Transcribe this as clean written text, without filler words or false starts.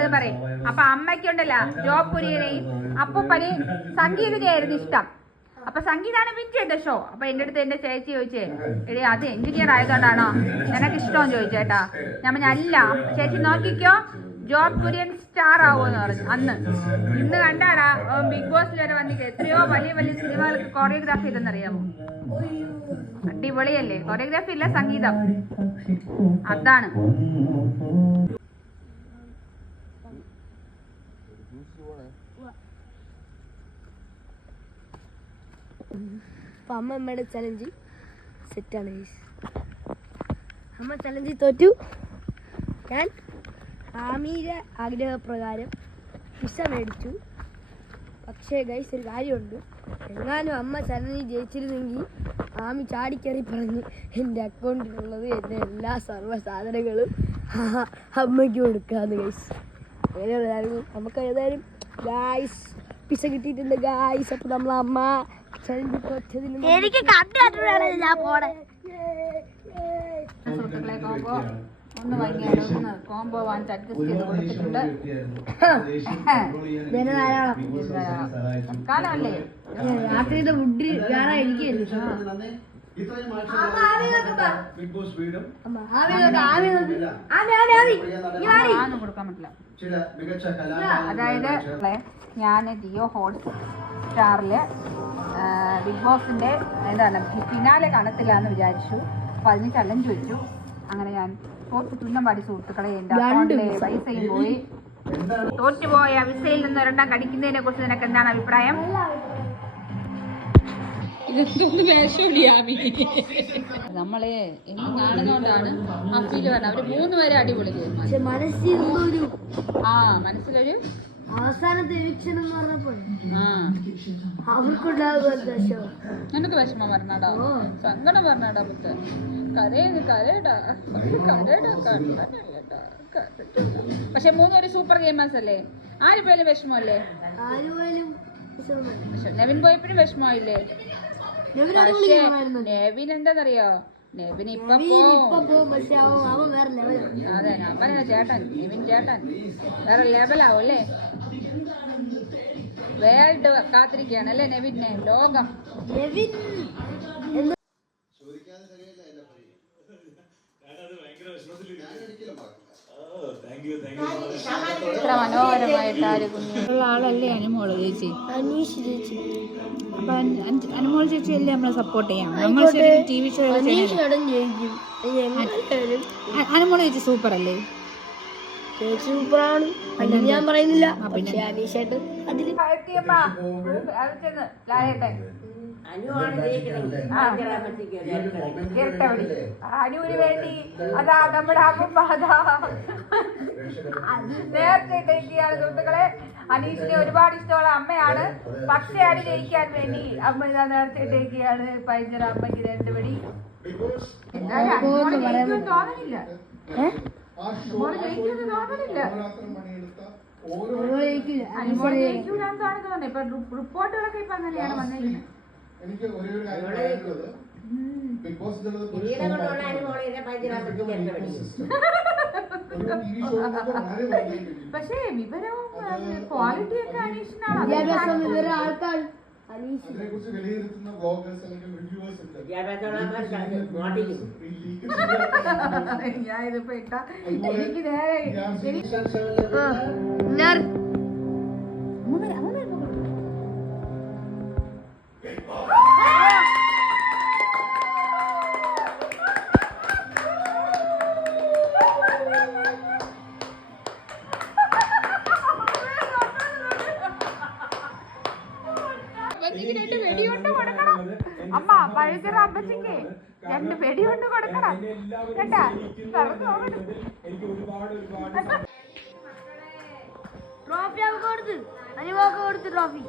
നല്ലത് പറയും. അപ്പൊ അമ്മയ്ക്കുണ്ടല്ല ജോബ് കുര്യനെയും അപ്പൂപ്പനെയും സംഗീതയായിരുന്നു ഇഷ്ടം. അപ്പൊ സംഗീതാണ് വിൻ ചെയ്ത ഷോ. അപ്പൊ എന്റെ അടുത്ത് എന്റെ ചേച്ചി ചോദിച്ചേ, എടി അത് എഞ്ചിനീയർ ആയതുകൊണ്ടാണോ നിനക്ക് ഇഷ്ടമെന്ന് ചോദിച്ചേട്ടാ. ഞാൻ പറഞ്ഞ അല്ല ചേച്ചി നോക്കിക്കോ, ജോബ് കുര്യൻ സ്റ്റാർ ആവുമെന്ന് പറഞ്ഞു അന്ന്. ഇന്ന് കണ്ടാടാ ബിഗ് ബോസിൽ വരെ വന്നിട്ട് എത്രയോ വലിയ വലിയ സിനിമകൾക്ക് കൊറിയോഗ്രാഫി ചെയ്തെന്നറിയാമോ? അടിപൊളിയല്ലേ? കൊറിയോഗ്രാഫി ഇല്ല, സംഗീതം. അതാണ്. അമ്മ അമ്മയുടെ ചലഞ്ച് സെറ്റാണ്. അമ്മ ചലഞ്ച് തോറ്റു. ഞാൻ ആമിയുടെ ആഗ്രഹപ്രകാരം പിസ്സ മേടിച്ചു. പക്ഷേ ഗൈസ് ഒരു കാര്യമുണ്ട്, എങ്ങാനും അമ്മ ചലഞ്ച് ജയിച്ചിരുന്നെങ്കിൽ ആമി ചാടിക്കറി പറഞ്ഞ് എൻ്റെ അക്കൗണ്ടിലുള്ളത് എൻ്റെ എല്ലാ സർവ്വ സാധനങ്ങളും അമ്മയ്ക്ക് കൊടുക്കാന്ന് ഗൈസ്. അങ്ങനെയുള്ളതായിരുന്നു. നമുക്ക് ഏതായാലും ഗായ്സ് പിസ്സ കിട്ടിയിട്ടുണ്ട് ഗായ്സ്. അപ്പോൾ നമ്മൾ അമ്മ ചലഞ്ച് തോറ്റതിന് എനിക്ക് കണ്ടിട്ടാണ് ഞാൻ പോണേ. സുഹൃത്തുക്കളെ കോംബോ ഒന്ന് വാങ്ങിയാലോ, ഒന്ന് കോംബോ വാങ്ങിച്ച് അഡ്ജസ്റ്റ് ചെയ്ത് കൊടുത്തിട്ടുണ്ട്. കാലമല്ലേ രാത്രിയുടെ ഫുഡ് വേറെ എനിക്കല്ലേ. കൊടുക്കാൻ പറ്റില്ല. അതായത് ഞാൻ ജിയോ ഹോട്ട്സ്റ്റാറില് ബിഗ് ബോസിന്റെ എന്താണ് ഫിനാലെ കാണത്തില്ല എന്ന് വിചാരിച്ചു. അപ്പൊ അതിന് ചലഞ്ച് വെച്ചു. അങ്ങനെ ഞാൻ തോറ്റ് തുന്നം പാടി സുഹൃത്തുക്കളെ. എന്റെ അക്കൗണ്ടിലെ പൈസയും പോയി. തോറ്റുപോയ വിസയിൽ നിന്ന് ഒരെണ്ണം കടിക്കുന്നതിനെ കുറിച്ച് നിനക്ക് എന്താണ് അഭിപ്രായം? നമ്മളെ എനിക്ക് കാണുന്നോണ്ടാണ് ആ ഫീല് പറഞ്ഞത്. അവര് 3 പേരെ അടിപൊളി മനസ്സിലൊരു അവസാനത്തെ വീക്ഷണം എന്ന് പറഞ്ഞപ്പോ നിനക്ക് വിഷമം പറഞ്ഞാടാ, സങ്കടം പറഞ്ഞാടാ, പുത്ത് കരയടാ. പക്ഷെ 3 പേര് സൂപ്പർ ഗെയിമേഴ്സ് അല്ലേ? ആര് പോയാലും വിഷമല്ലേ? നെവിൻ പോയപ്പോഴും വിഷമമായില്ലേ? പക്ഷേ നെവിൻ എന്താന്നറിയോ, നെവിൻ ഇപ്പൊ അതെ ഞാൻ പറഞ്ഞ ചേട്ടൻ നെവിൻ ചേട്ടൻ വേറെ ലെവലാവും അല്ലേ? വേൾഡ് കാത്തിരിക്കുകയാണ് അല്ലേ നെവിനെ? ലോകം ഇത്ര മനോഹരമായിട്ട് ഉള്ള ആളല്ലേ അനുമോള് ചേച്ചി? അപ്പൊ അനുമോൾ ചേച്ചി അല്ലേ നമ്മളെ സപ്പോർട്ട് ചെയ്യാം. നമ്മൾ TV ഷോ അനുമോള് ചേച്ചി സൂപ്പർ അല്ലേ? സൂപ്പറാണ്, ഞാൻ പറയുന്നില്ല. അനുവിന് വേണ്ടി അതാ നമ്മുടെ അമ്മ നേരത്തെ ഇട്ടേക്കാണ് സുഹൃത്തുക്കളെ. അനീഷിനെ ഒരുപാട് ഇഷ്ടമുള്ള അമ്മയാണ്. പക്ഷെ അത് ജയിക്കാൻ വേണ്ടി അമ്മ ഇതാ നേരത്തെ ഇട്ടേക്കാണ്. പൈഞ്ചർ അമ്മയ്ക്ക് 2 പടി. തോന്നണില്ല, ഇപ്പൊ റിപ്പോർട്ടുകളൊക്കെ ഇപ്പൊ അങ്ങനെയാണ് വന്നേക്കുന്നത്. പക്ഷേ വിവരവും ക്വാളിറ്റി ഒക്കെ അനീഷിനാണ്. ഞാനിതിപ്പോ ഇട്ട എനിക്ക് നേരെ വെടികൊണ്ട് കൊടുക്കണം. അമ്മ പഴുതറ അമ്മച്ചിക്ക് 2 വെടികൊണ്ട് കൊടുക്കണം കേട്ടാ. ട്രോഫി കൊടുത്ത് അനുവാക്ക് കൊടുത്ത് ട്രോഫി